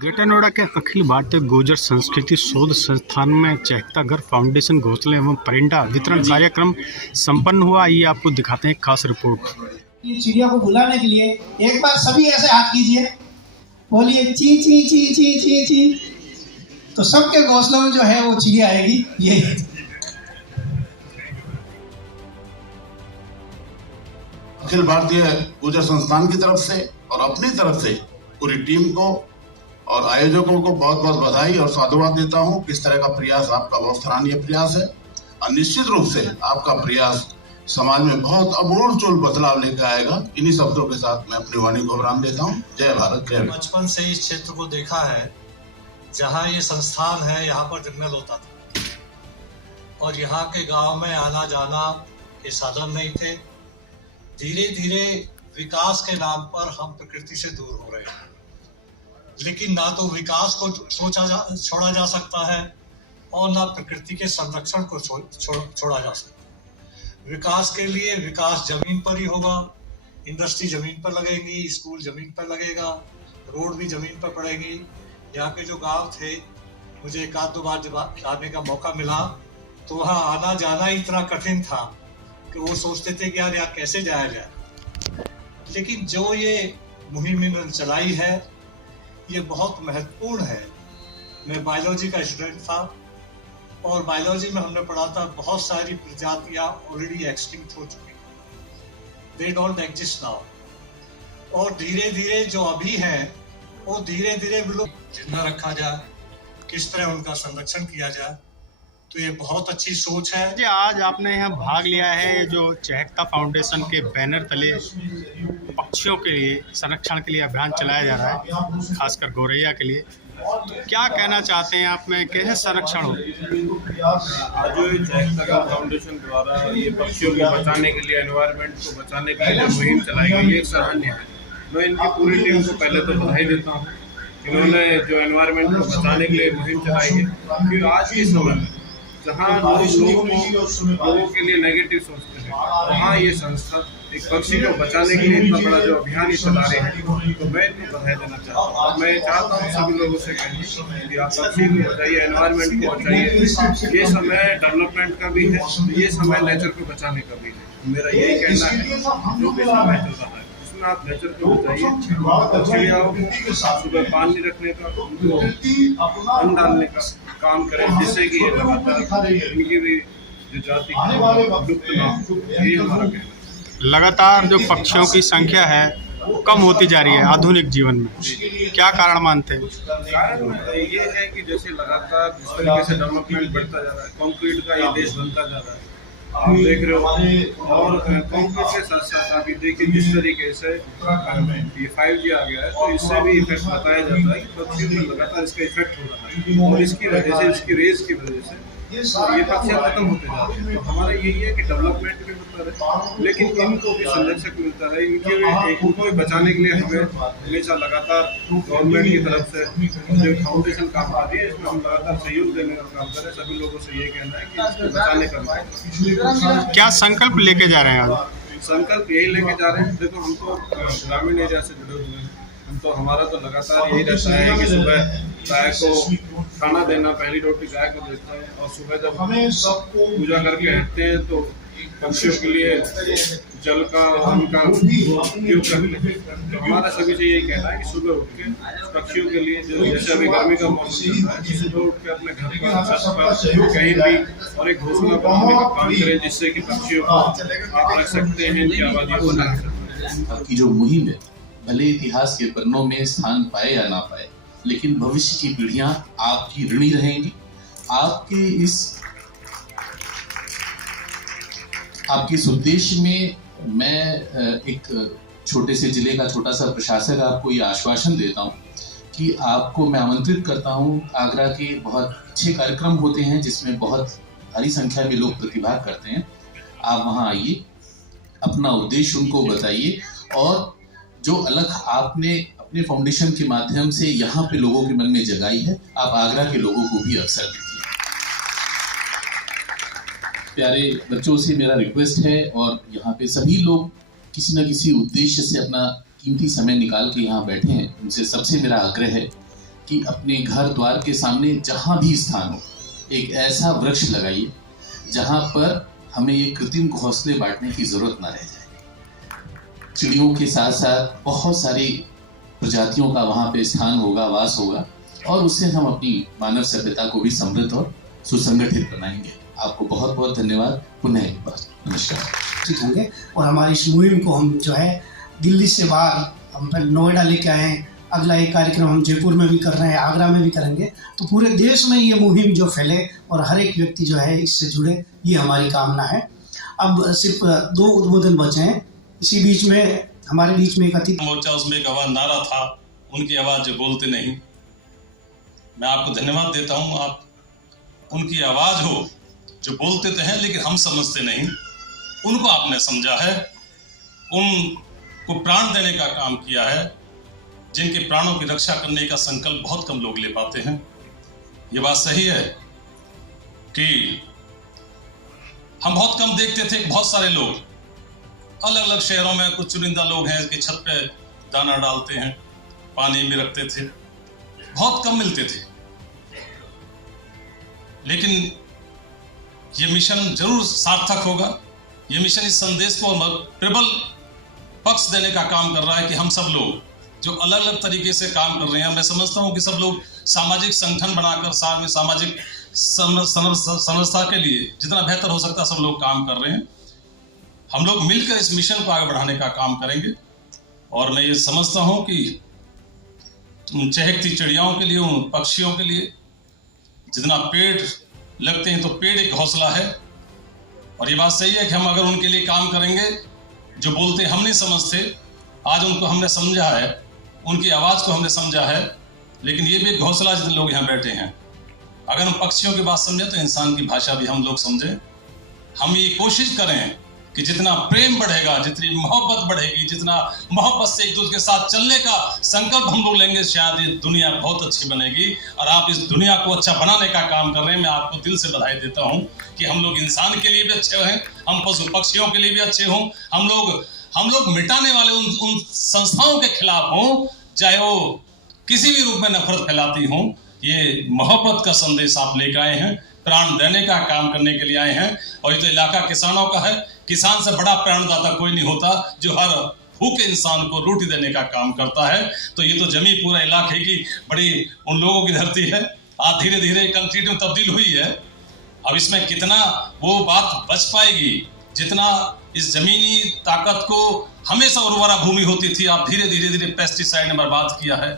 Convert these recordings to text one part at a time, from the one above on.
Greater Noida के अखिल भारतीय गुर्जर संस्कृति शोध संस्थान में चेहतागर फाउंडेशन घोंसले एवं परिंदा वितरण कार्यक्रम संपन्न हुआ। ये आपको दिखाते हैं खास रिपोर्ट। चिड़िया को बुलाने के लिए एक बार सभी ऐसे हाथ कीजिए, बोलिए ची ची ची ची ची ची, तो सबके घोंसलों में जो है वो चिड़िया आएगी। ये अखिल भारतीय गुर्जर संस्थान की तरफ से और अपनी तरफ से पूरी टीम को और आयोजकों को बहुत बहुत बधाई और साधुवाद देता हूं। किस तरह का प्रयास आपका बहुत सराहनीय प्रयास है और निश्चित रूप से आपका प्रयास समाज में बहुत अमूलचूल बदलाव लेकर आएगा। इन्हीं शब्दों के साथ मैं अपनी वाणी को विराम देता हूं। जय भारत, जय। बचपन से इस क्षेत्र को देखा है, जहाँ ये संस्थान है यहाँ पर जंगल होता था और यहाँ के गांव में आना जाना के साधन नहीं थे। धीरे धीरे विकास के नाम पर हम प्रकृति से दूर हो रहे हैं, लेकिन ना तो विकास को छोड़ा जा सकता है और ना प्रकृति के संरक्षण को छोड़ा जा सकता है। विकास के लिए विकास जमीन पर ही होगा। इंडस्ट्री जमीन पर लगेगी, स्कूल जमीन पर लगेगा, रोड भी जमीन पर पड़ेगी। यहाँ के जो गांव थे, मुझे एक आध दो बार जब आने का मौका मिला तो वहाँ आना जाना इतना कठिन था कि वो सोचते थे कि यार यहाँ कैसे जाया जाए। लेकिन जो ये मुहिम इन्होंने चलाई है ये बहुत महत्वपूर्ण है। मैं बायोलॉजी का स्टूडेंट था और बायोलॉजी में हमने पढ़ा था बहुत सारी प्रजातियां ऑलरेडी एक्सटिंक्ट हो चुकी, दे डोंट एग्जिस्ट नाउ। और धीरे धीरे जो अभी है वो धीरे धीरे जिंदा रखा जाए, किस तरह उनका संरक्षण किया जाए, तो ये बहुत अच्छी सोच है। जी, आज आपने यहाँ भाग लिया है जो चेहता फाउंडेशन के बैनर तले पक्षियों के लिए संरक्षण के लिए अभियान चलाया जा रहा है, खासकर गौरैया के लिए। क्या कहना चाहते हैं आप में, कैसे संरक्षण हो? आज जो चेहता फाउंडेशन द्वारा ये पक्षियों को बचाने के लिए, एनवायरनमेंट को बचाने के लिए जो मुहिम चलाई गई, ये सराहनीय है। मैं इनकी पूरी टीम को पहले तो बधाई देता हूँ। इन्होंने जो एनवायरनमेंट को बचाने के लिए मुहिम चलाई है, क्योंकि आज के समय में जहाँ लोगों के लिए नेगेटिव सोचते हैं, वहाँ ये संस्था एक पक्षी को बचाने के लिए इतना बड़ा जो अभियान चला रहे हैं, तो मैं इनको बधाई देना चाहता हूँ। मैं चाहता हूँ सभी लोगों से कहें कि आप पक्षी को बचाइए, एनवायरनमेंट को बचाइए। ये समय डेवलपमेंट का भी है, ये समय नेचर को बचाने का भी है। मेरा यही कहना है, जो भी समय चल रहा है उसमें आप नेचर को बचाइए। चिड़ियाओं को सुबह पानी रखने का, उनको अन्न डालने का काम करें, जिससे कि ये लगातार इनकी भी जो जाति है लुप्त ना हो। यही हमारा कहना है। लगातार जो पक्षियों की संख्या है वो कम होती जा रही है आधुनिक जीवन में, क्या कारण मानते हैं? कारण ये है कि जैसे लगातार जिस तरीके से डेवलपमेंट बढ़ता जा रहा है, कंक्रीट का ये देश बनता जा रहा है, आप देख रहे हो। और कंक्रीट के साथ साथ आप देखिए जिस तरीके से ये 5G आ गया है, तो इससे भी इफेक्ट बताया जाता है कि पक्षियों में लगातार इसका इफेक्ट हो रहा है और इसकी वजह से, इसकी रेस की वजह से ये पक्षियाँ खत्म होते जा रहे हैं। तो हमारा यही है कि डेवलपमेंट भी होता रहे, लेकिन इनको भी संरक्षक मिलता है। इनको भी बचाने के लिए हमें हमेशा लगातार गवर्नमेंट की तरफ से जो फाउंडेशन काम कर रही है, इसमें हम लगातार सहयोग देने का काम करें। सभी लोगों से ये कहना है कि इसको बचाने का। क्या संकल्प लेके जा रहे हैं आज? संकल्प यही लेके जा रहे हैं। देखो, हम तो ग्रामीण एरिया से जुड़े हुए हैं, तो हमारा तो लगातार यही रहता है कि सुबह गाय को खाना देना, पहली रोटी गाय को देते हैं और सुबह जब हमें सबको पूजा करके हटते हैं तो पक्षियों के लिए जल का, उनका उपयोग करते हैं। तो हमारा सभी से यही कहना है कि सुबह उठ के पक्षियों के लिए, जैसे अभी गर्मी का मौसम चल रहा है, तो सुबह उठ के अपने घर पर, छत पर, कहीं भी और एक घोंसला बनाने का काम करें, जिससे कि पक्षियों को आप रख सकते हैं, इनकी आबादी को रख सकते हैं। की जो मुहिम है, भले इतिहास के पन्नों में स्थान पाए या ना पाए, लेकिन भविष्य की पीढ़ियां आपकी ऋणी रहेंगी। आपके इस उद्देश्य में मैं एक छोटे से जिले का छोटा सा प्रशासक आपको ये आश्वासन देता हूँ कि आपको मैं आमंत्रित करता हूँ। आगरा के बहुत अच्छे कार्यक्रम होते हैं जिसमें बहुत भारी संख्या में लोग प्रतिभाग करते हैं। आप वहाँ आइए, अपना उद्देश्य उनको बताइए और जो अलग आपने अपने फाउंडेशन के माध्यम से यहाँ पे लोगों के मन में जगाई है, आप आगरा के लोगों को भी अवसर दीजिए। प्यारे बच्चों से मेरा रिक्वेस्ट है, और यहाँ पे सभी लोग किसी न किसी उद्देश्य से अपना कीमती समय निकाल के यहाँ बैठे हैं, उनसे सबसे मेरा आग्रह है कि अपने घर द्वार के सामने जहाँ भी स्थान हो एक ऐसा वृक्ष लगाइए जहाँ पर हमें ये कृत्रिम घोंसले बांटने की जरूरत ना रह जाए। चिड़ियों के साथ साथ बहुत सारी प्रजातियों का वहाँ पे स्थान होगा, वास होगा, और उससे हम अपनी मानव सभ्यता को भी समृद्ध और सुसंगठित बनाएंगे। आपको बहुत बहुत धन्यवाद। पुनः एक बार नमस्कार होंगे। और हमारी इस मुहिम को हम जो है दिल्ली से बाहर हम पहले नोएडा लेके आए हैं, अगला एक कार्यक्रम हम जयपुर में भी कर रहे हैं, आगरा में भी करेंगे। तो पूरे देश में ये मुहिम जो फैले और हर एक व्यक्ति जो है इससे जुड़े, ये हमारी कामना है। अब सिर्फ 2 उद्बोधन बचे हैं। इसी बीच में हमारे बीच में एक अतिथि मोर्चा, उसमें एक आवाज नारा था, उनकी आवाज़ जो बोलते नहीं। मैं आपको धन्यवाद देता हूँ। आप उनकी आवाज़ हो जो बोलते तो हैं लेकिन हम समझते नहीं, उनको आपने समझा है, उनको प्राण देने का काम किया है, जिनके प्राणों की रक्षा करने का संकल्प बहुत कम लोग ले पाते हैं। ये बात सही है कि हम बहुत कम देखते थे। बहुत सारे लोग अलग अलग शहरों में, कुछ चुनिंदा लोग हैं कि छत पे दाना डालते हैं, पानी भी रखते थे, बहुत कम मिलते थे। लेकिन ये मिशन जरूर सार्थक होगा। ये मिशन इस संदेश को प्रबल पक्ष देने का काम कर रहा है कि हम सब लोग जो अलग अलग तरीके से काम कर रहे हैं, मैं समझता हूं कि सब लोग सामाजिक संगठन बनाकर सामाजिक समरसता के लिए जितना बेहतर हो सकता है सब लोग काम कर रहे हैं। हम लोग मिलकर इस मिशन को आगे बढ़ाने का काम करेंगे। और मैं ये समझता हूं कि चहकती चिड़ियाओं के लिए, उन पक्षियों के लिए जितना पेड़ लगते हैं तो पेड़ एक घोंसला है। और ये बात सही है कि हम अगर उनके लिए काम करेंगे, जो बोलते हम नहीं समझते, आज उनको हमने समझा है, उनकी आवाज़ को हमने समझा है। लेकिन ये भी एक घोंसला जितने लोग यहाँ बैठे हैं, अगर हम पक्षियों की बात समझें तो इंसान की भाषा भी हम लोग समझें। हम ये कोशिश करें कि जितना प्रेम बढ़ेगा, जितनी मोहब्बत बढ़ेगी, जितना मोहब्बत से एक दूसरे के साथ चलने का संकल्प हम लोग लेंगे, शायद ये दुनिया बहुत अच्छी बनेगी। और आप इस दुनिया को अच्छा बनाने का काम कर रहे हैं। मैं आपको दिल से बधाई देता हूँ कि हम लोग इंसान के लिए भी अच्छे हैं, हम पशु पक्षियों के लिए भी अच्छे हों, हम लोग मिटाने वाले उन संस्थाओं के खिलाफ हों, चाहे वो किसी भी रूप में नफरत फैलाती हों। ये मोहब्बत का संदेश आप लेकर आए हैं, प्राण देने का काम करने के लिए आए हैं। और ये तो इलाका किसानों का है। किसान से बड़ा प्राणदाता कोई नहीं होता, जो हर भूखे इंसान को रोटी देने का काम करता है। तो ये तो जमी पूरा इलाके की बड़ी उन लोगों की धरती है। आज धीरे धीरे कंक्रीट में तब्दील हुई है। अब इसमें कितना वो बात बच पाएगी, जितना इस जमीनी ताकत को हमेशा उर्वरा भूमि होती थी, आप धीरे धीरे पेस्टिसाइड ने बर्बाद किया है।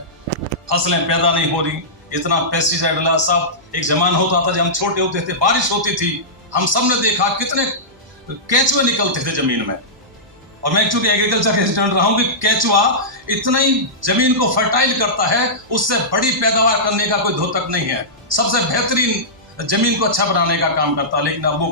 फसलें पैदा नहीं हो रही, इतना पेस्टिसाइड डाला। सब एक जमाना होता था जब हम छोटे होते थे, बारिश होती थी, हम सब ने देखा कितने केंचुए निकलते थे जमीन में। और मैं चूंकि एग्रीकल्चर के स्टूडेंट रहा हूं कि केंचुआ इतना ही जमीन को फर्टाइल करता है, उससे बड़ी पैदावार करने का कोई धोतक नहीं है। सबसे बेहतरीन जमीन को अच्छा बनाने का काम करता है। लेकिन अब वो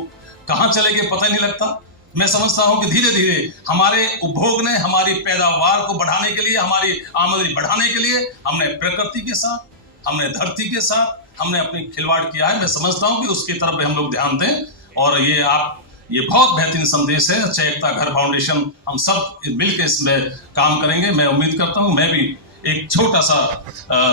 कहाँ चले गए पता नहीं लगता। मैं समझता हूं कि धीरे धीरे हमारे उपभोग ने हमारी पैदावार को बढ़ाने के लिए, हमारी आमदनी बढ़ाने के लिए हमने प्रकृति के साथ, हमने धरती के साथ हमने अपनी खिलवाड़ किया है। मैं समझता हूं कि उसकी तरफ भी हम लोग ध्यान दें। और ये बहुत बेहतरीन संदेश है। चहकता घर फाउंडेशन, हम सब मिलकर इसमें काम करेंगे। मैं उम्मीद करता हूं मैं भी एक छोटा सा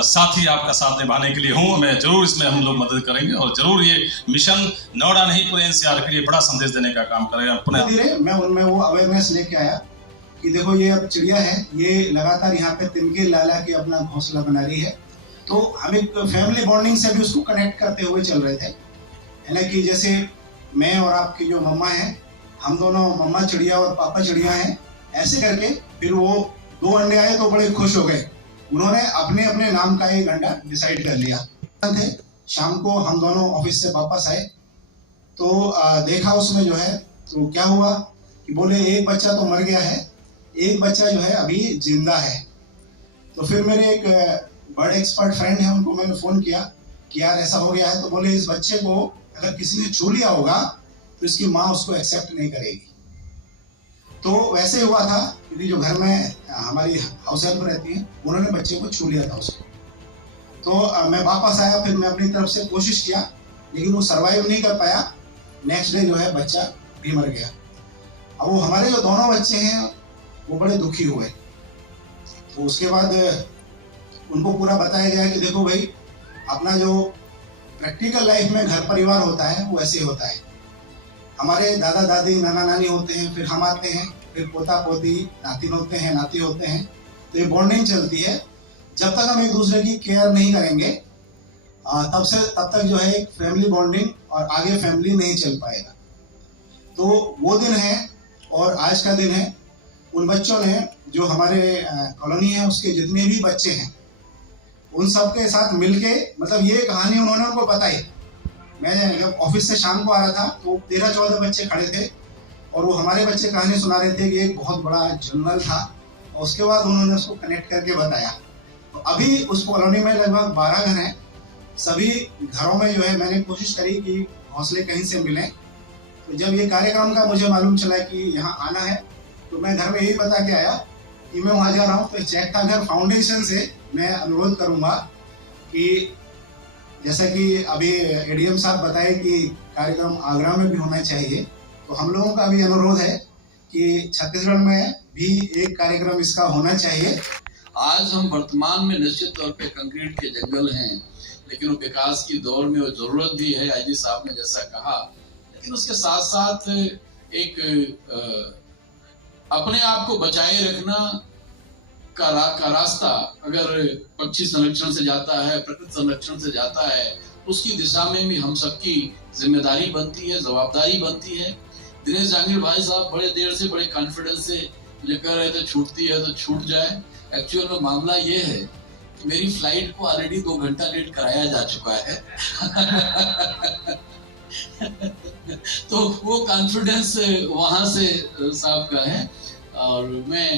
साथी आपका साथ निभाने के लिए हूं। मैं जरूर इसमें हम लोग मदद करेंगे और जरूर ये मिशन नोएडा नहीं पूरे एनसीआर के लिए बड़ा संदेश देने का काम करेगा। मैं उनमें वो अवेयरनेस लेके आया कि देखो ये अब चिड़िया है, ये लगातार यहाँ पे तिनके ला के अपना घोंसला बना रही है। तो हम एक फैमिली बॉन्डिंग से भी उसको कनेक्ट करते हुए चल रहे थे, है ना, कि जैसे मैं और आपकी जो मम्मा है, हम दोनों मम्मा चिड़िया और पापा चिड़िया हैं, ऐसे करके फिर वो 2 अंडे आए तो बड़े खुश हो गए। उन्होंने अपने अपने नाम का एक अंडा डिसाइड कर लिया थे। शाम को हम दोनों ऑफिस से वापस आए तो देखा उसमें जो है, तो क्या हुआ कि बोले एक बच्चा तो मर गया है, एक बच्चा जो है अभी जिंदा है। तो फिर मेरे एक बर्ड एक्सपर्ट फ्रेंड है, उनको मैंने फोन किया कि यार ऐसा हो गया है। तो बोले इस बच्चे को अगर किसी ने छू लिया होगा तो इसकी माँ उसको एक्सेप्ट नहीं करेगी। तो वैसे हुआ था, क्योंकि जो घर में हमारी हाउस हेल्प रहती है, उन्होंने बच्चे को छू लिया था उसको। तो मैं वापस आया, फिर मैं अपनी तरफ से कोशिश किया, लेकिन वो सर्वाइव नहीं कर पाया। नेक्स्ट डे जो है बच्चा भी मर गया। अब वो हमारे जो दोनों बच्चे हैं वो बड़े दुखी हुए। तो उसके बाद उनको पूरा बताया गया कि देखो भाई, अपना जो प्रैक्टिकल लाइफ में घर परिवार होता है वो ऐसे होता है। हमारे दादा दादी नाना नानी होते हैं, फिर हम आते हैं, फिर पोता पोती नातिन होते हैं, नाती होते हैं। तो ये बॉन्डिंग चलती है। जब तक हम एक दूसरे की केयर नहीं करेंगे तब तक जो है एक फैमिली बॉन्डिंग और आगे फैमिली नहीं चल पाएगा। तो वो दिन है और आज का दिन है। उन बच्चों ने, जो हमारे कॉलोनी है उसके जितने भी बच्चे हैं, उन सब के साथ मिलके, मतलब ये कहानी उन्होंने उनको बताई। मैं जब ऑफिस से शाम को आ रहा था तो 13-14 बच्चे खड़े थे और वो हमारे बच्चे कहानी सुना रहे थे कि एक बहुत बड़ा जंगल था, और उसके बाद उन्होंने उसको कनेक्ट करके बताया। तो अभी उस कॉलोनी में लगभग 12 घर हैं। सभी घरों में जो है मैंने कोशिश करी कि घोंसले कहीं से मिलें। तो जब ये कार्यक्रम का मुझे मालूम चला कि यहाँ आना है, तो मैं घर में यही बता के आया कि मैं वहाँ जा रहा हूँ। तो चहकता घर फाउंडेशन से मैं अनुरोध करूँगा कि जैसा कि अभी एडीएम साहब बताए कि कार्यक्रम आगरा में भी होना चाहिए, तो हम लोगों का भी अनुरोध है कि छत्तीसगढ़ में भी एक कार्यक्रम इसका होना चाहिए। आज हम वर्तमान में निश्चित तौर पे कंक्रीट के जंगल हैं, लेकिन वो विकास की दौर में वो जरूरत भी है, आईजी साहब ने जैसा कहा। लेकिन उसके साथ साथ एक अपने आप को बचाए रखना का रास्ता अगर पक्षी संरक्षण से जाता है, प्रकृति संरक्षण से जाता है, उसकी दिशा में भी हम सबकी जिम्मेदारी बनती है, जवाबदारी बनती है। दिनेश जहांगीर भाई साहब बड़े देर से, बड़े कॉन्फिडेंस से मुझे कह रहे थे छूटती है तो छूट जाए। एक्चुअल में मामला ये है कि मेरी फ्लाइट को ऑलरेडी 2 घंटा लेट कराया जा चुका है। तो वो कॉन्फिडेंस वहां से साहब का है, और मैं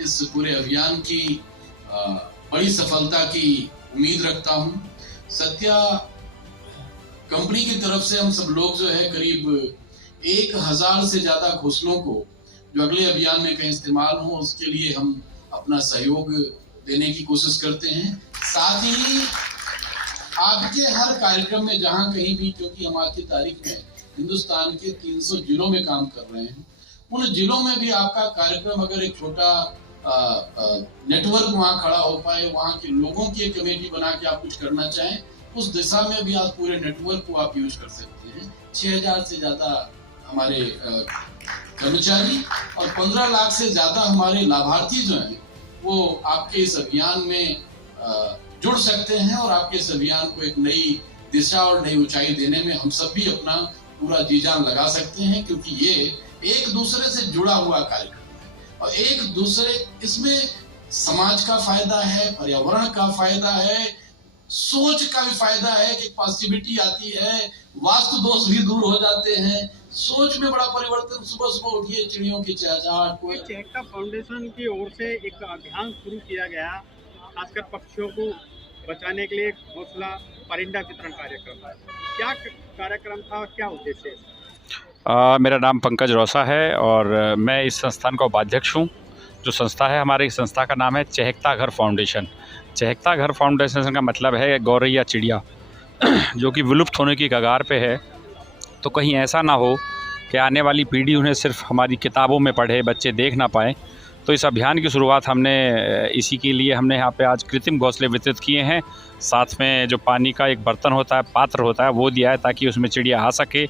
इस पूरे अभियान की बड़ी सफलता की उम्मीद रखता हूं। सत्या कंपनी की तरफ से हम सब लोग जो है करीब 1000 से ज्यादा घोंसलों को जो अगले अभियान में कहीं इस्तेमाल हो, उसके लिए हम अपना सहयोग देने की कोशिश करते हैं। साथ ही आपके हर कार्यक्रम में जहां कहीं भी, क्योंकि हम आज की तारीख में हिंदुस्तान के 300 जिलों में काम कर रहे हैं, उन जिलों में भी आपका कार्यक्रम अगर एक छोटा नेटवर्क वहां खड़ा हो पाए, वहां के लोगों की एक कमेटी बना के आप कुछ करना चाहें, उस दिशा में भी आप पूरे नेटवर्क को आप यूज कर सकते हैं। 6000 से ज्यादा हमारे कर्मचारी और 15 लाख से ज्यादा हमारे लाभार्थी जो हैं वो आपके इस अभियान में जुड़ सकते हैं, और आपके इस अभियान को एक नई दिशा और नई ऊंचाई देने में हम सब भी अपना पूरा जी जान लगा सकते हैं, क्योंकि ये एक दूसरे से जुड़ा हुआ कार्यक्रम है और एक दूसरे, इसमें समाज का फायदा है, पर्यावरण का फायदा है, सोच का भी फायदा है कि पॉजिटिविटी आती है, वास्तु दोष भी दूर हो जाते हैं, सोच में बड़ा परिवर्तन। सुबह सुबह उठिए, चिड़ियों की चहचहाट। कोई चहकता फाउंडेशन की ओर से एक अभियान शुरू किया गया, खासकर पक्षियों को बचाने के लिए घोंसला परिंदा वितरण कार्यक्रम। क्या कार्यक्रम था और क्या उद्देश्य है? मेरा नाम पंकज रौसा है और मैं इस संस्थान का उपाध्यक्ष हूँ। जो संस्था है, हमारी संस्था का नाम है चहकता घर फाउंडेशन। चहकता घर फाउंडेशन का मतलब है गौरैया चिड़िया जो कि विलुप्त होने की कगार पे है। तो कहीं ऐसा ना हो कि आने वाली पीढ़ी उन्हें सिर्फ हमारी किताबों में पढ़े, बच्चे देख ना पाएँ। तो इस अभियान की शुरुआत हमने इसी के लिए हमने यहाँ पे आज कृत्रिम घोंसले वितरित किए हैं। साथ में जो पानी का एक बर्तन होता है, पात्र होता है, वो दिया है ताकि उसमें चिड़िया आ सके,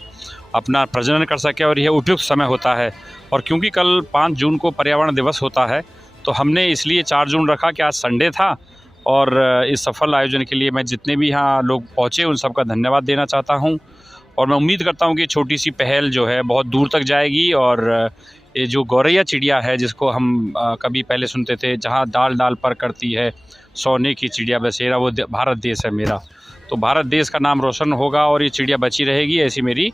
अपना प्रजनन कर सके, और यह उपयुक्त समय होता है। और क्योंकि कल 5 जून को पर्यावरण दिवस होता है, तो हमने इसलिए 4 जून रखा कि आज संडे था। और इस सफल आयोजन के लिए मैं जितने भी यहाँ लोग पहुँचे उन सबका धन्यवाद देना चाहता हूँ। और मैं उम्मीद करता हूँ कि छोटी सी पहल जो है बहुत दूर तक जाएगी। और ये जो गौरैया चिड़िया है, जिसको हम कभी पहले सुनते थे, जहाँ डाल डाल पर करती है सोने की चिड़िया बसेरा, वो भारत देश है मेरा। तो भारत देश का नाम रोशन होगा और ये चिड़िया बची रहेगी, ऐसी मेरी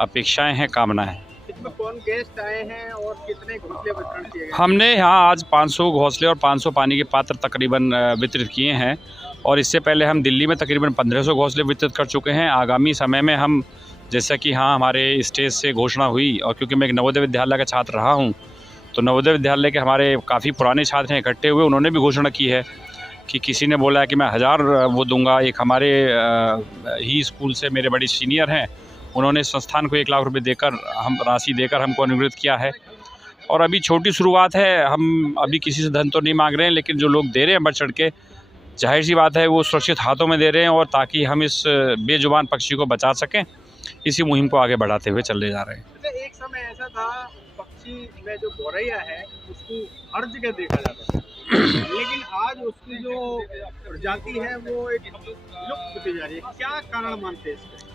अपेक्षाएं हैं, कामनाएं हैं। इसमें कौन गेस्ट आए हैं और कितने घोंसले वितरण किए गए? हमने यहाँ आज 500 घोंसले और 500 पानी के पात्र तकरीबन वितरित किए हैं। और इससे पहले हम दिल्ली में तकरीबन 1500 घोंसले वितरित कर चुके हैं। आगामी समय में हम, जैसा कि हाँ हमारे स्टेज से घोषणा हुई, और क्योंकि मैं एक नवोदय विद्यालय का छात्र रहा हूँ, तो नवोदय विद्यालय के हमारे काफ़ी पुराने छात्र हैं इकट्ठे हुए, उन्होंने भी घोषणा की है कि किसी ने बोला है कि मैं 1000 वो दूंगा। एक हमारे ही स्कूल से मेरे बड़े सीनियर हैं, उन्होंने संस्थान को 1 लाख रुपये देकर, हम राशि देकर हमको अनुग्रहित किया है। और अभी छोटी शुरुआत है, हम अभी किसी से धन तो नहीं मांग रहे हैं, लेकिन जो लोग दे रहे हैं बढ़ चढ़ के, जाहिर सी बात है वो सुरक्षित हाथों में दे रहे हैं, और ताकि हम इस बेजुबान पक्षी को बचा सकें, इसी मुहिम को आगे बढ़ाते हुए चले जा रहे हैं। अच्छा, एक समय ऐसा था पक्षी में जो गौरैया है उसको हर जगह देखा जाता था, लेकिन आज उसकी जो प्रजाति है वो एक लुप्त होती जा रही है। क्या कारण मानते हैं इसका?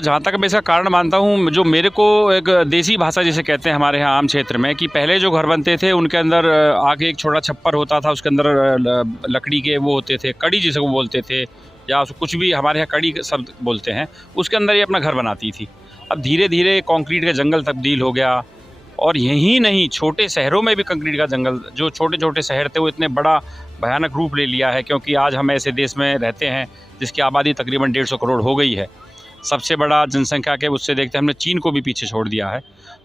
जहाँ तक मैं इसका कारण मानता हूँ, जो मेरे को एक देसी भाषा जिसे कहते हैं हमारे यहाँ आम क्षेत्र में, कि पहले जो घर बनते थे उनके अंदर आगे एक छोटा छप्पर होता था, उसके अंदर लकड़ी के वो होते थे, कड़ी जिसे वो बोलते थे, या कुछ भी हमारे यहाँ कड़ी शब्द बोलते हैं, उसके अंदर ये अपना घर बनाती थी। अब धीरे धीरे कंक्रीट का जंगल तब्दील हो गया, और यही नहीं छोटे शहरों में भी कंक्रीट का जंगल, जो छोटे छोटे शहर थे वो इतने बड़ा भयानक रूप ले लिया है, क्योंकि आज हम ऐसे देश में रहते हैं जिसकी आबादी तकरीबन 150 करोड़ हो गई है। सबसे बड़ा जनसंख्या के उससे देखते हैं हमने चीन को भी पीछे छोड़ दिया है।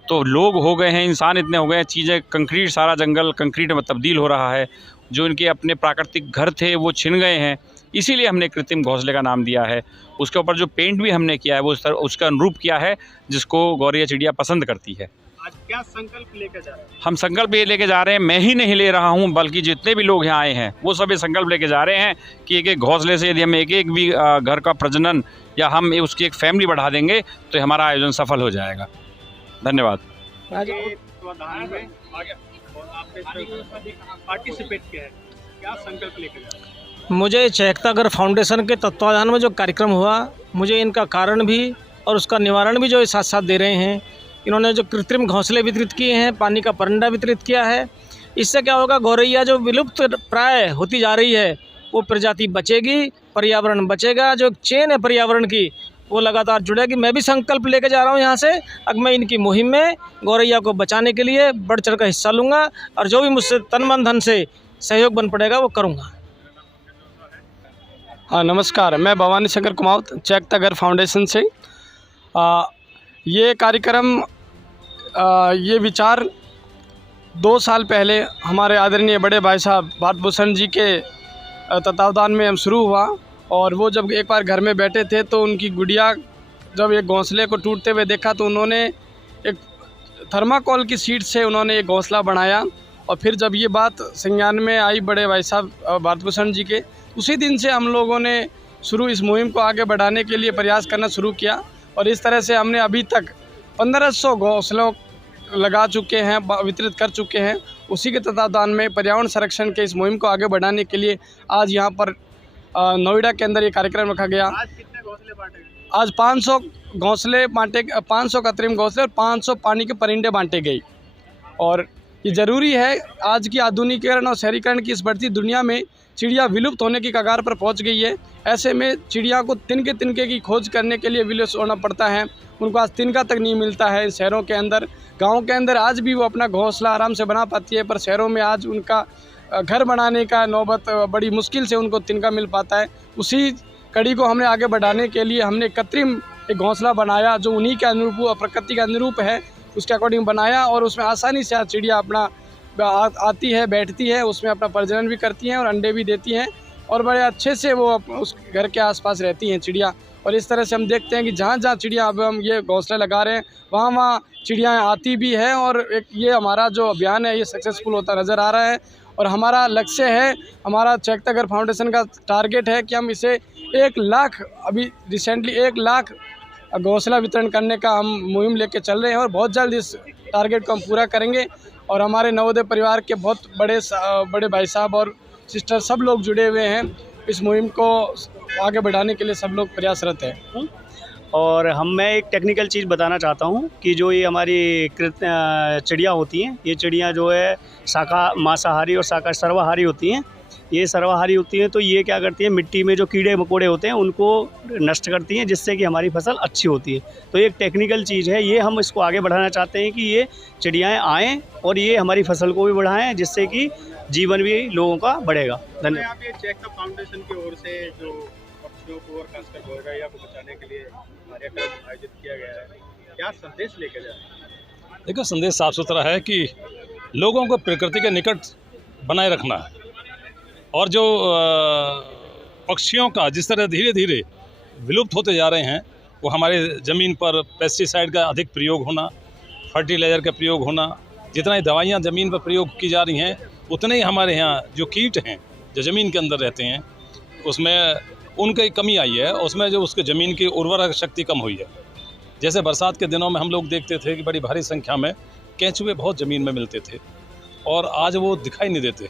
तो लोग हो गए हैं, इंसान इतने हो गए हैं, चीज़ें कंक्रीट, सारा जंगल कंक्रीट में तब्दील हो रहा है, जो इनके अपने प्राकृतिक घर थे वो छिन गए हैं। इसीलिए हमने कृत्रिम घोंसले का नाम दिया है। उसके ऊपर जो पेंट भी हमने किया है वो उसका अनुरूप किया है जिसको गौरैया चिड़िया पसंद करती है। आज क्या संकल्प लेकर जा रहे हैं? हम संकल्प ये लेके जा रहे हैं, मैं ही नहीं ले रहा हूँ बल्कि जितने भी लोग यहाँ आए हैं वो सब ये संकल्प लेके जा रहे हैं कि एक एक घोंसले से यदि हम एक एक भी घर का प्रजनन या हम उसकी एक फैमिली बढ़ा देंगे तो हमारा आयोजन सफल हो जाएगा। धन्यवाद। पार्टिसिपेट किया है, क्या संकल्प लेकर जा रहे हैं? मुझे चहकता घर फाउंडेशन के तत्वाधान में जो कार्यक्रम हुआ, मुझे इनका कारण भी और उसका निवारण भी जो साथ साथ दे रहे हैं। इन्होंने जो कृत्रिम घोंसले वितरित किए हैं, पानी का परंडा वितरित किया है, इससे क्या होगा, गौरैया जो विलुप्त प्राय होती जा रही है वो प्रजाति बचेगी, पर्यावरण बचेगा, जो चेन है पर्यावरण की वो लगातार जुड़ेगी। मैं भी संकल्प लेके जा रहा हूँ यहाँ से, अब मैं इनकी मुहिम में गौरैया को बचाने के लिए बढ़ चढ़ कर हिस्सा लूँगा, और जो भी मुझसे तन मन धन से सहयोग बन पड़ेगा वो करूँगा। हाँ, नमस्कार, मैं भवानी शंकर कुमावत चहकता घर फाउंडेशन से। ये कार्यक्रम, ये विचार 2 साल पहले हमारे आदरणीय बड़े भाई साहब भारत भूषण जी के तत्वावधान में हम शुरू हुआ, और वो जब एक बार घर में बैठे थे तो उनकी गुड़िया जब एक घोंसले को टूटते हुए देखा तो उन्होंने एक थर्माकोल की शीट से उन्होंने एक घोंसला बनाया। और फिर जब ये बात संज्ञान में आई बड़े भाई साहब भारत भूषण जी के, उसी दिन से हम लोगों ने इस मुहिम को आगे बढ़ाने के लिए प्रयास करना शुरू किया, और इस तरह से हमने अभी तक 1500 घोंसलों लगा चुके हैं, वितरित कर चुके हैं। उसी के तत्वाधान में पर्यावरण संरक्षण के इस मुहिम को आगे बढ़ाने के लिए आज यहाँ पर नोएडा के अंदर ये कार्यक्रम रखा गया। आज कितने घोंसले बांटे गए? आज 500 घोंसले बांटे, 500 कृत्रिम घोंसले और 500 पानी के परिंदे बांटे गए। और ये ज़रूरी है, आज की आधुनिकीकरण और शहरीकरण की इस बढ़ती दुनिया में चिड़िया विलुप्त होने की कगार पर पहुंच गई है। ऐसे में चिड़िया को तिनके की खोज करने के लिए विलुप्त होना पड़ता है। उनको आज तिनका तक नहीं मिलता है शहरों के अंदर। गाँव के अंदर आज भी वो अपना घोंसला आराम से बना पाती है, पर शहरों में आज उनका घर बनाने का नौबत बड़ी मुश्किल से उनको तिनका मिल पाता है। उसी कड़ी को हमने आगे बढ़ाने के लिए हमने कृत्रिम एक घोंसला बनाया जो उन्हीं के अनुरूप, प्रकृति के अनुरूप है, उसके अकॉर्डिंग बनाया, और उसमें आसानी से चिड़िया अपना आती है, बैठती है, उसमें अपना प्रजनन भी करती हैं और अंडे भी देती हैं, और बड़े अच्छे से वो उस घर के आसपास रहती हैं चिड़िया। और इस तरह से हम देखते हैं कि जहाँ जहाँ चिड़िया अब हम ये घोंसले लगा रहे हैं वहाँ वहाँ चिड़ियाँ आती भी हैं, और एक ये हमारा जो अभियान है ये सक्सेसफुल होता नज़र आ रहा है। और हमारा लक्ष्य है, हमारा चहकता घर फाउंडेशन का टारगेट है कि हम इसे 1 लाख, अभी रिसेंटली 1 लाख घोंसला वितरण करने का हम मुहिम लेके चल रहे हैं, और बहुत जल्द इस टारगेट को हम पूरा करेंगे। और हमारे नवोदय परिवार के बहुत बड़े भाई साहब और सिस्टर सब लोग जुड़े हुए हैं, इस मुहिम को आगे बढ़ाने के लिए सब लोग प्रयासरत हैं। और मैं एक टेक्निकल चीज़ बताना चाहता हूँ कि जो ये हमारी चिड़िया होती हैं, ये चिड़िया जो है मांसाहारी और सर्वाहारी होती हैं। ये सर्वाहारी होती हैं तो ये क्या करती हैं, मिट्टी में जो कीड़े मकोड़े होते हैं उनको नष्ट करती हैं, जिससे कि हमारी फसल अच्छी होती है। तो एक टेक्निकल चीज़ है, ये हम इसको आगे बढ़ाना चाहते हैं कि ये चिड़ियाएँ आएँ और ये हमारी फसल को भी बढ़ाएँ, जिससे कि जीवन भी लोगों का बढ़ेगा। धन्यवाद। ये चहकता फाउंडेशन की ओर से जो पक्षियों को और खासकर गौरैया को बचाने के लिए कार्यक्रम आयोजित किया गया है, क्या संदेश लेके जा रहे हैं? देखो, संदेश साफ सुथरा है कि लोगों को प्रकृति के निकट बनाए रखना है, और जो पक्षियों का जिस तरह धीरे धीरे विलुप्त होते जा रहे हैं, वो हमारे ज़मीन पर पेस्टिसाइड का अधिक प्रयोग होना, फर्टिलाइज़र का प्रयोग होना, जितना ही दवाइयाँ ज़मीन पर प्रयोग की जा रही हैं, उतने ही हमारे यहाँ जो कीट हैं जो ज़मीन के अंदर रहते हैं उसमें उनकी कमी आई है, उसमें जो उसके ज़मीन की उर्वरक शक्ति कम हुई है। जैसे बरसात के दिनों में हम लोग देखते थे कि बड़ी भारी संख्या में केंचुए बहुत ज़मीन में मिलते थे और आज वो दिखाई नहीं देते।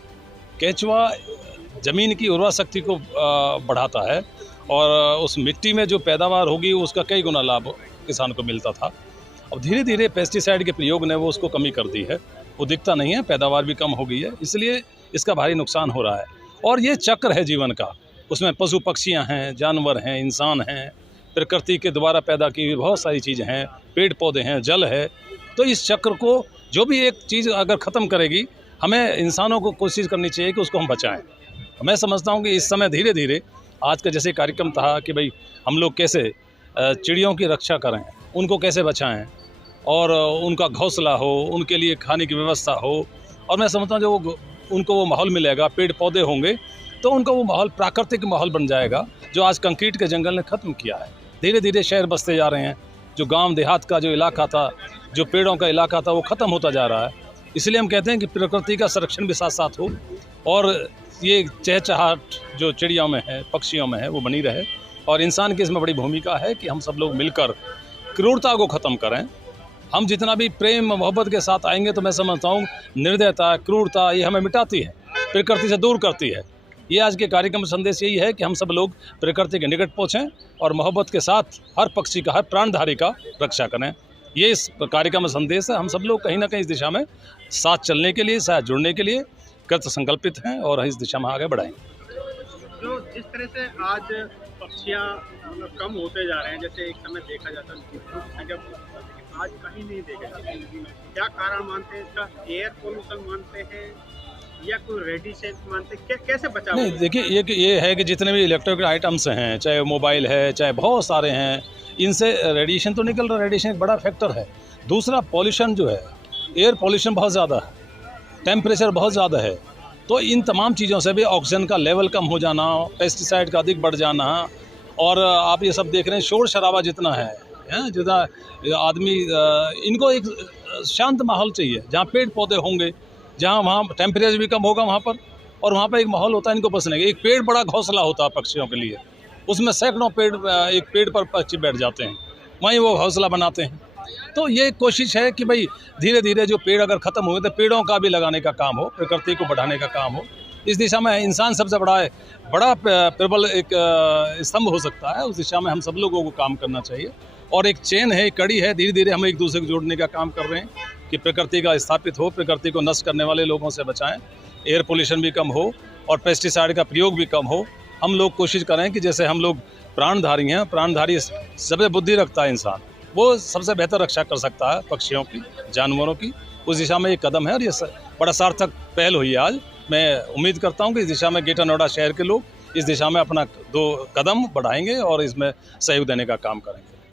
केंचुआ ज़मीन की उर्वरा शक्ति को बढ़ाता है और उस मिट्टी में जो पैदावार होगी उसका कई गुना लाभ किसान को मिलता था। अब धीरे धीरे पेस्टिसाइड के प्रयोग ने वो उसको कमी कर दी है, वो दिखता नहीं है, पैदावार भी कम हो गई है, इसलिए इसका भारी नुकसान हो रहा है। और ये चक्र है जीवन का, उसमें पशु पक्षियाँ हैं, जानवर हैं, इंसान हैं, प्रकृति के द्वारा पैदा की हुई बहुत सारी चीज़ें हैं, पेड़ पौधे हैं, जल है। तो इस चक्र को जो भी एक चीज़ अगर ख़त्म करेगी, हमें इंसानों को कोशिश करनी चाहिए कि उसको हम बचाएं। मैं समझता हूं कि इस समय धीरे धीरे आज का जैसे कार्यक्रम था कि भाई हम लोग कैसे चिड़ियों की रक्षा करें, उनको कैसे बचाएं और उनका घोंसला हो, उनके लिए खाने की व्यवस्था हो। और मैं समझता हूँ जो उनको वो माहौल मिलेगा, पेड़ पौधे होंगे तो उनको वो माहौल प्राकृतिक माहौल बन जाएगा जो आज कंक्रीट के जंगल ने ख़त्म किया है। धीरे धीरे शहर बसते जा रहे हैं, जो गांव देहात का जो इलाका था, जो पेड़ों का इलाका था, वो ख़त्म होता जा रहा है। इसलिए हम कहते हैं कि प्रकृति का संरक्षण भी साथ साथ हो और ये चहचहाट जो चिड़ियों में है, पक्षियों में है, वो बनी रहे। और इंसान की इसमें बड़ी भूमिका है कि हम सब लोग मिलकर क्रूरता को ख़त्म करें। हम जितना भी प्रेम मोहब्बत के साथ आएंगे तो मैं समझता हूँ निर्दयता, क्रूरता ये हमें मिटाती है, प्रकृति से दूर करती है। ये आज के कार्यक्रम संदेश यही है कि हम सब लोग प्रकृति के निकट पहुँचें और मोहब्बत के साथ हर पक्षी का, हर प्राणधारी का रक्षा करें। ये इस कार्यक्रम संदेश है। हम सब लोग कहीं ना कहीं इस दिशा में साथ चलने के लिए, साथ जुड़ने के लिए कृत संकल्पित हैं और इस दिशा में आगे बढ़ाएंगे। जो जिस तरह से आज पक्षियाँ कम होते जा रहे हैं, जैसे एक समय देखा जाता था, आज कहीं नहीं देखा जाता, क्या कारण मानते हैं इसका? एयर पोल्यूशन मानते हैं या कोई रेडिएशन मानते हैं? कैसे बचाव? नहीं, देखिए ये है कि जितने भी इलेक्ट्रिक आइटम्स हैं, चाहे मोबाइल है, चाहे बहुत सारे हैं, इनसे रेडिएशन तो निकल रहा है। रेडिएशन एक बड़ा फैक्टर है। दूसरा पॉल्यूशन जो है, एयर पॉल्यूशन बहुत ज़्यादा है, टेम्परेचर बहुत ज़्यादा है। तो इन तमाम चीज़ों से भी ऑक्सीजन का लेवल कम हो जाना, पेस्टिसाइड का अधिक बढ़ जाना, और आप ये सब देख रहे हैं शोर शराबा जितना है, जितना आदमी, इनको एक शांत माहौल चाहिए जहाँ पेड़ पौधे होंगे, जहाँ वहाँ टेम्परेचर भी कम होगा वहाँ पर, और वहाँ पर एक माहौल होता है इनको बसने का। एक पेड़ बड़ा घोंसला होता है पक्षियों के लिए, उसमें सैकड़ों पेड़, एक पेड़ पर पक्षी बैठ जाते हैं, वहीं वो घोंसला बनाते हैं। तो ये कोशिश है कि भाई धीरे धीरे जो पेड़ अगर ख़त्म हुए तो पेड़ों का भी लगाने का काम हो, प्रकृति को बढ़ाने का काम हो। इस दिशा में इंसान सबसे बड़ा प्रबल एक स्तंभ हो सकता है। उस दिशा में हम सब लोगों को काम करना चाहिए और एक चेन है, एक कड़ी है। धीरे धीरे हम एक दूसरे को जोड़ने का काम कर रहे हैं कि प्रकृति का स्थापित हो, प्रकृति को नष्ट करने वाले लोगों से बचाएं, एयर पोल्यूशन भी कम हो और पेस्टिसाइड का प्रयोग भी कम हो। हम लोग कोशिश करें कि जैसे हम लोग प्राणधारी हैं, प्राणधारी सबसे बुद्धि रखता है इंसान, वो सबसे बेहतर रक्षा कर सकता है पक्षियों की, जानवरों की। उस दिशा में एक कदम है और ये बड़ा सार्थक पहल हुई है आज। मैं उम्मीद करता हूँ कि इस दिशा में ग्रेटर नोएडा शहर के लोग इस दिशा में अपना 2 कदम बढ़ाएंगे और इसमें सहयोग देने का काम करेंगे।